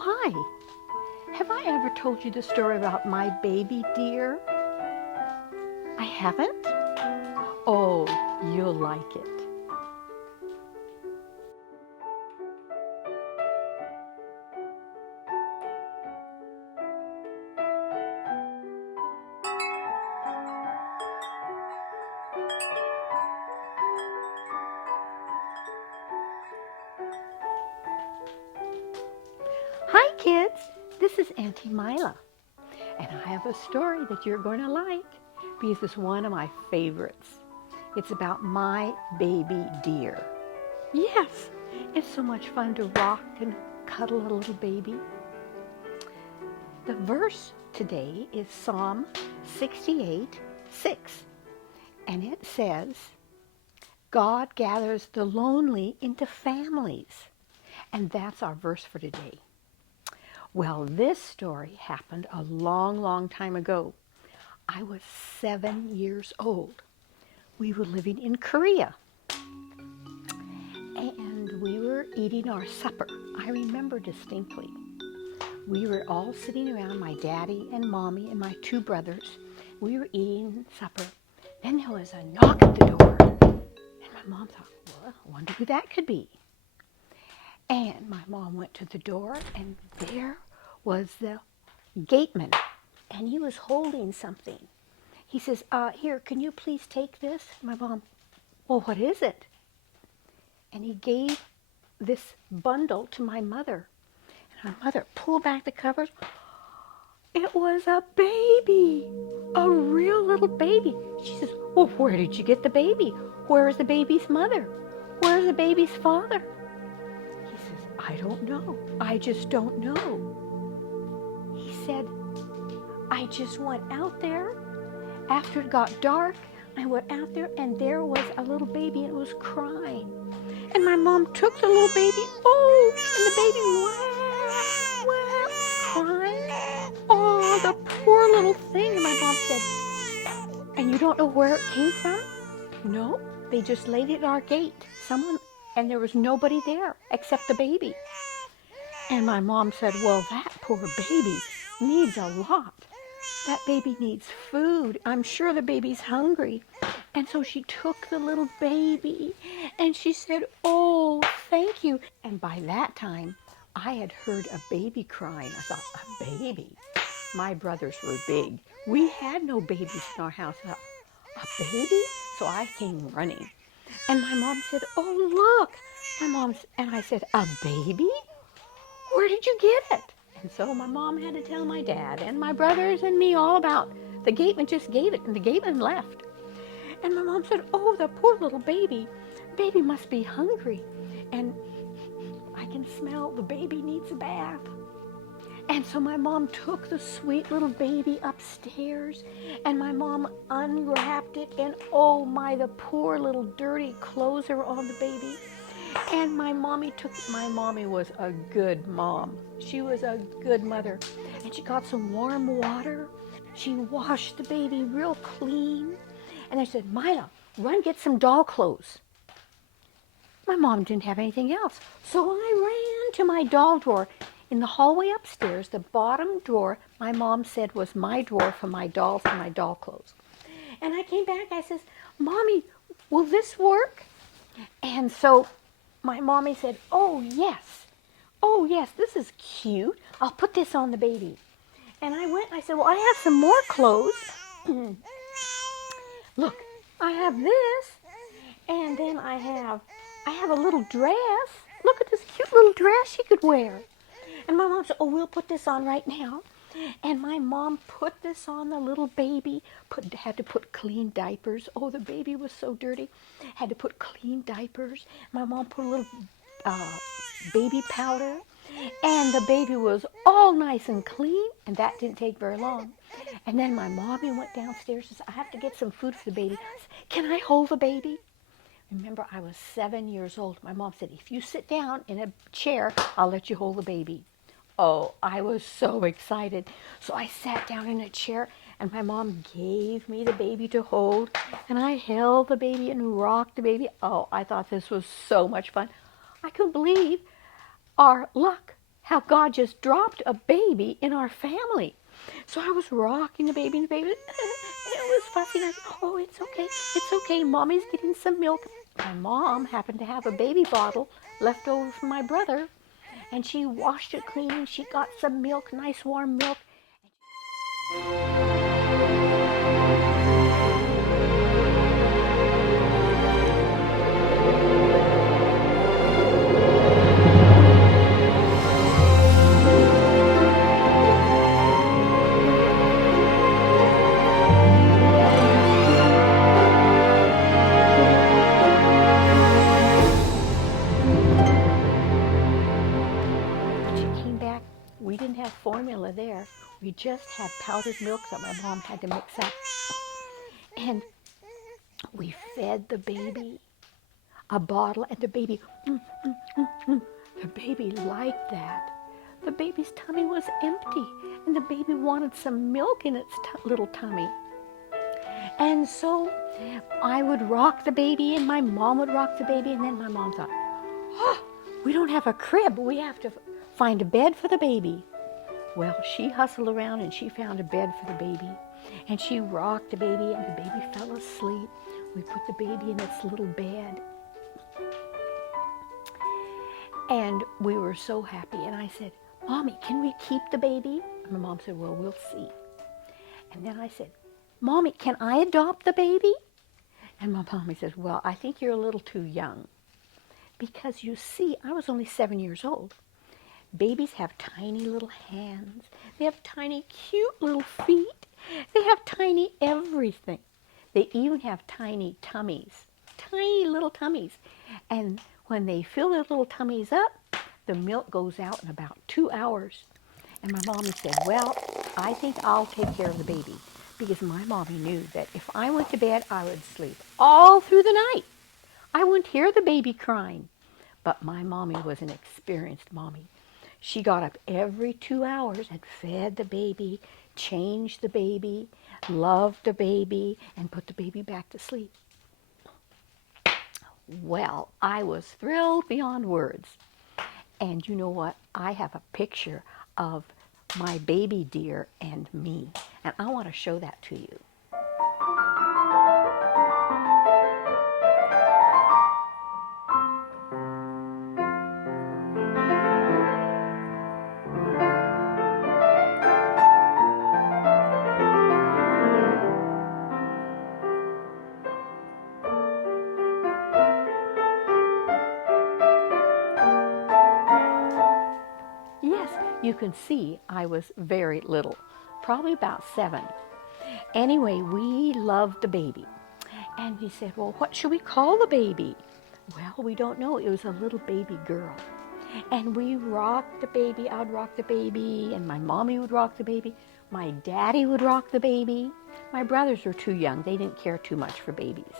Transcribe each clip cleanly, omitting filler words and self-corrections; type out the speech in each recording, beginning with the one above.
Oh, hi. Have I ever told you the story about my baby deer? I haven't? Oh, you'll like it. Hi, kids. This is Auntie Mila, and I have a story that you're going to like because it's one of my favorites. It's about my baby deer. Yes, it's so much fun to rock and cuddle a little baby. The verse today is Psalm 68:6, and it says, God gathers the lonely into families. And that's our verse for today. Well, this story happened a long, long time ago. I was 7 years old. We were living in Korea, and we were eating our supper. I remember distinctly. We were all sitting around, my daddy and mommy and my two brothers. We were eating supper. Then there was a knock at the door, and my mom thought, well, I wonder who that could be. And my mom went to the door, and there was the gateman, and he was holding something. He says, here, can you please take this? My mom, well, what is it? And he gave this bundle to my mother. And my mother pulled back the covers. It was a baby, a real little baby. She says, well, where did you get the baby? Where is the baby's mother? Where is the baby's father? He says, I don't know. I just don't know. He said, I just went out there. After it got dark, I went out there and there was a little baby and it was crying. And my mom took the little baby, and the baby, crying. Oh, the poor little thing. And my mom said, and you don't know where it came from? No, they just laid it at our gate. And there was nobody there except the baby. And my mom said, well, that poor baby needs a lot. That baby needs food. I'm sure the baby's hungry. And so she took the little baby and she said, oh, thank you. And by that time, I had heard a baby crying. I thought, a baby? My brothers were big. We had no babies in our house. I thought, a baby? So I came running. And my mom said, oh, look. And I said, a baby? Where did you get it? And so my mom had to tell my dad and my brothers and me all about the gateman just gave it, and the gateman left. And my mom said, oh, the poor little baby. Baby must be hungry. And I can smell the baby needs a bath. And so my mom took the sweet little baby upstairs, and my mom unwrapped it, and oh my, the poor little dirty clothes are on the baby. And my mommy was a good mom. She was a good mother. And she got some warm water. She washed the baby real clean. And I said, Mila, run get some doll clothes. My mom didn't have anything else. So I ran to my doll drawer. In the hallway upstairs, the bottom drawer, my mom said was my drawer for my dolls and my doll clothes. And I came back, I says, Mommy, will this work? And so my mommy said, oh, yes, this is cute. I'll put this on the baby. And I said, well, I have some more clothes. Look, I have this, and then I have a little dress. Look at this cute little dress she could wear. And my mom said, oh, we'll put this on right now. And my mom put this on the little baby, had to put clean diapers. Oh, the baby was so dirty. Had to put clean diapers. My mom put a little baby powder. And the baby was all nice and clean, and that didn't take very long. And then my mommy went downstairs and said, I have to get some food for the baby. I said, can I hold the baby? Remember, I was 7 years old. My mom said, if you sit down in a chair, I'll let you hold the baby. Oh, I was so excited. So I sat down in a chair, and my mom gave me the baby to hold, and I held the baby and rocked the baby. Oh, I thought this was so much fun. I couldn't believe our luck how God just dropped a baby in our family. So I was rocking the baby, and the baby, it was fussy. And I said, oh, it's okay. Mommy's getting some milk. My mom happened to have a baby bottle left over from my brother, and she washed it clean, and she got some milk, nice warm milk. She came back. We didn't have formula there. We just had powdered milk that my mom had to mix up. And we fed the baby a bottle, and the baby, the baby liked that. The baby's tummy was empty, and the baby wanted some milk in its little tummy. And so I would rock the baby, and my mom would rock the baby, and then my mom thought, oh, we don't have a crib. We have to find a bed for the baby. Well, she hustled around, and she found a bed for the baby, and she rocked the baby, and the baby fell asleep. We put the baby in its little bed. And we were so happy. And I said, Mommy, can we keep the baby? And my mom said, well, we'll see. And then I said, Mommy, can I adopt the baby? And my mommy says, well, I think you're a little too young. Because you see, I was only 7 years old. Babies have tiny little hands. They have tiny, cute little feet. They have tiny everything. They even have tiny tummies, tiny little tummies. And when they fill their little tummies up, the milk goes out in about 2 hours. And my mommy said, well, I think I'll take care of the baby. Because my mommy knew that if I went to bed, I would sleep all through the night. I wouldn't hear the baby crying. But my mommy was an experienced mommy. She got up every 2 hours and fed the baby, changed the baby, loved the baby, and put the baby back to sleep. Well, I was thrilled beyond words. And you know what? I have a picture of my baby deer and me. And I want to show that to you. Yes, you can see I was very little, probably about 7. Anyway, we loved the baby. And we said, well, what should we call the baby? Well, we don't know. It was a little baby girl. And we rocked the baby. I'd rock the baby, and my mommy would rock the baby. My daddy would rock the baby. My brothers were too young. They didn't care too much for babies.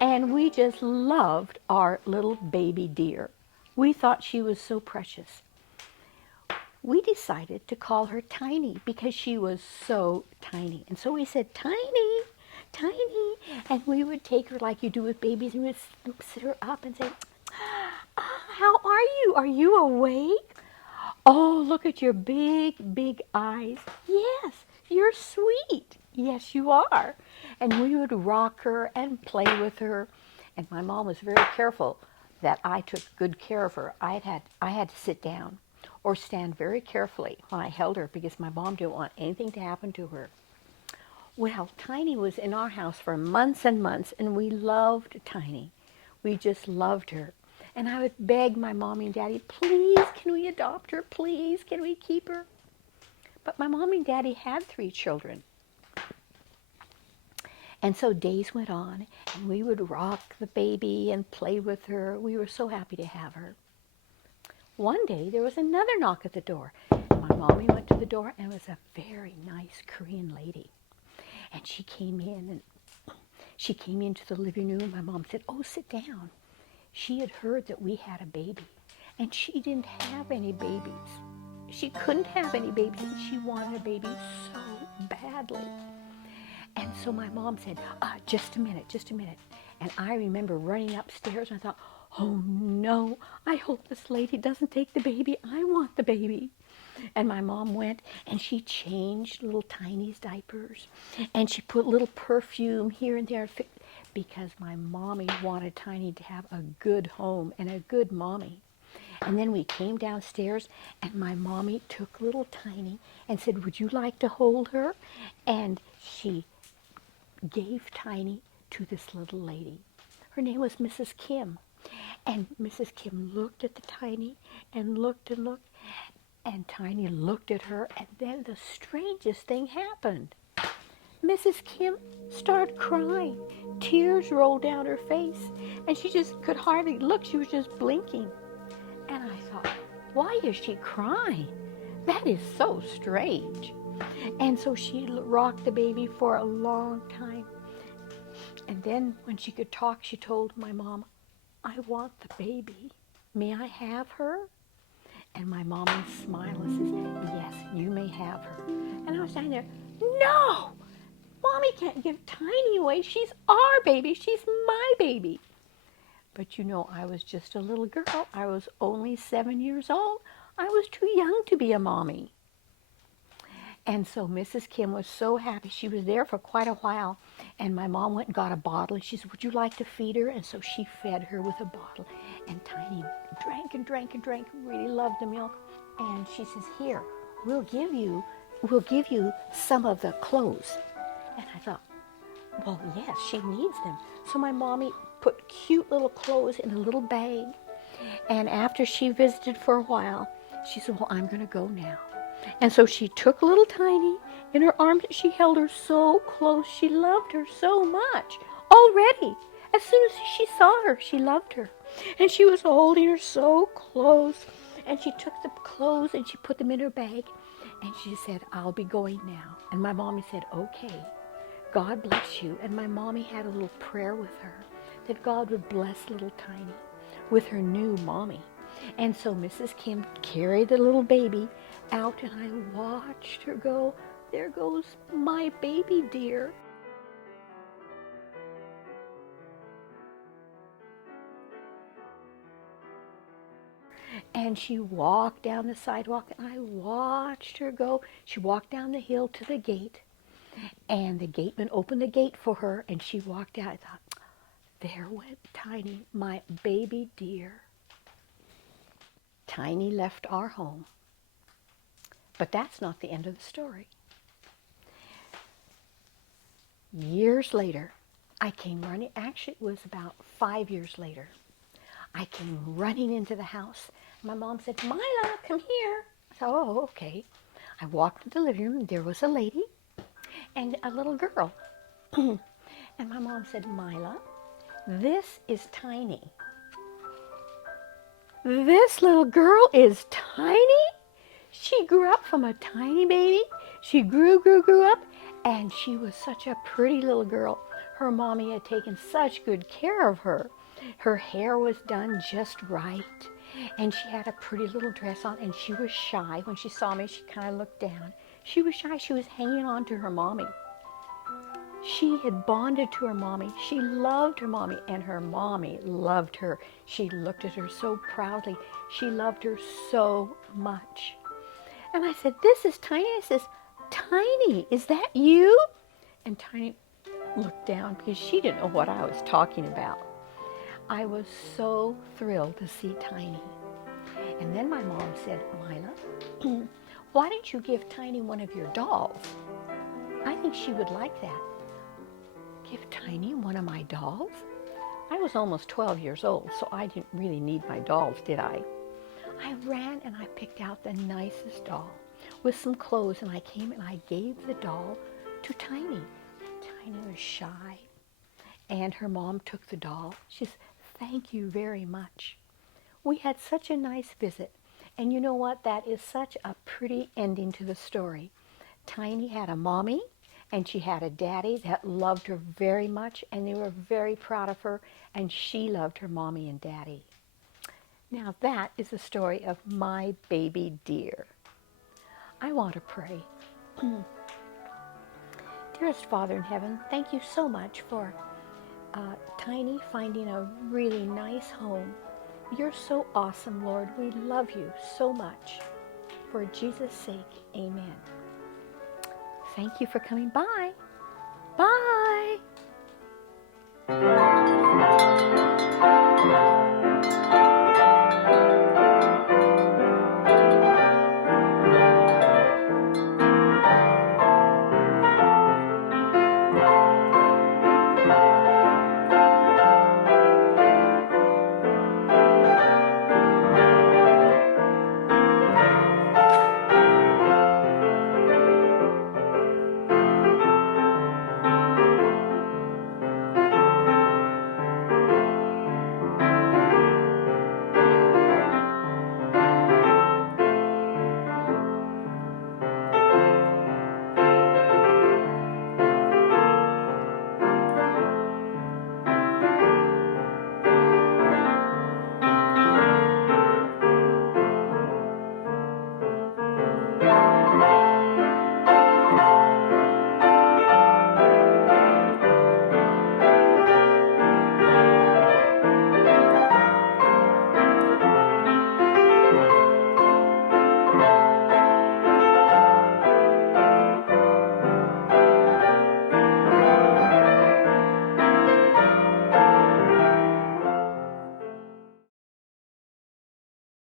And we just loved our little baby deer. We thought she was so precious. We decided to call her Tiny because she was so tiny. And so we said, Tiny, Tiny. And we would take her like you do with babies, and we would sit her up and say, how are you? Are you awake? Oh, look at your big, big eyes. Yes, you're sweet. Yes, you are. And we would rock her and play with her. And my mom was very careful that I took good care of her. I had to sit down or stand very carefully when I held her because my mom didn't want anything to happen to her. Well, Tiny was in our house for months and months, and we loved Tiny. We just loved her. And I would beg my mommy and daddy, please, can we adopt her? Please, can we keep her? But my mommy and daddy had 3 children. And so days went on, and we would rock the baby and play with her. We were so happy to have her. One day, there was another knock at the door. My mommy went to the door, and it was a very nice Korean lady. And she came in, and she came into the living room. My mom said, oh, sit down. She had heard that we had a baby, and she didn't have any babies. She couldn't have any babies, and she wanted a baby so badly. And so my mom said, just a minute. And I remember running upstairs, and I thought, Oh no, I hope this lady doesn't take the baby. I want the baby. And my mom went and she changed little Tiny's diapers and she put little perfume here and there because my mommy wanted Tiny to have a good home and a good mommy. And then we came downstairs and my mommy took little Tiny and said, would you like to hold her? And she gave Tiny to this little lady. Her name was Mrs. Kim. And Mrs. Kim looked at the Tiny and looked and looked. And Tiny looked at her, and then the strangest thing happened. Mrs. Kim started crying. Tears rolled down her face, and she just could hardly look. She was just blinking. And I thought, why is she crying? That is so strange. And so she rocked the baby for a long time. And then when she could talk, she told my mom, I want the baby. May I have her? And my mom smiled and says, yes, you may have her. And I was standing there, no! Mommy can't give Tiny away. She's our baby. She's my baby. But you know, I was just a little girl. I was only 7 years old. I was too young to be a mommy. And so Mrs. Kim was so happy. She was there for quite a while. And my mom went and got a bottle. And she said, would you like to feed her? And so she fed her with a bottle. And Tiny drank and drank and drank, really loved the milk. And she says, here, we'll give you some of the clothes. And I thought, well, yes, she needs them. So my mommy put cute little clothes in a little bag. And after she visited for a while, she said, well, I'm going to go now. And so she took little Tiny in her arms. She held her so close. She loved her so much already. As soon as she saw her, she loved her. And she was holding her so close. And she took the clothes and she put them in her bag. And she said, I'll be going now. And my mommy said, okay, God bless you. And my mommy had a little prayer with her that God would bless little Tiny with her new mommy. And so Mrs. Kim carried the little baby out and I watched her go. There goes my baby dear. And she walked down the sidewalk and I watched her go. She walked down the hill to the gate and the gateman opened the gate for her and she walked out. I thought, there went Tiny, my baby dear. Tiny left our home. But that's not the end of the story. Years later, I came running. Actually, it was about 5 years later. I came running into the house. My mom said, Mila, come here. I thought, oh, okay. I walked into the living room. There was a lady and a little girl. And my mom said, Mila, this is Tiny. This little girl is Tiny? She grew up from a tiny baby. She grew up, and she was such a pretty little girl. Her mommy had taken such good care of her. Her hair was done just right, and she had a pretty little dress on, and she was shy. When she saw me, she kind of looked down. She was shy. She was hanging on to her mommy. She had bonded to her mommy. She loved her mommy, and her mommy loved her. She looked at her so proudly. She loved her so much. And I said, this is Tiny. I says, Tiny, is that you? And Tiny looked down because she didn't know what I was talking about. I was so thrilled to see Tiny. And then my mom said, Mila, why don't you give Tiny one of your dolls? I think she would like that. Give Tiny one of my dolls? I was almost 12 years old, so I didn't really need my dolls, did I? I ran and I picked out the nicest doll with some clothes, and I came and I gave the doll to Tiny. Tiny was shy, and her mom took the doll. She said, thank you very much. We had such a nice visit, and you know what? That is such a pretty ending to the story. Tiny had a mommy, and she had a daddy that loved her very much, and they were very proud of her, and she loved her mommy and daddy. Now that is the story of my baby dear. I want to pray. Dearest Father in heaven, thank you so much for Tiny finding a really nice home. You're so awesome, Lord. We love you so much. For Jesus' sake, amen. Thank you for coming by. Bye.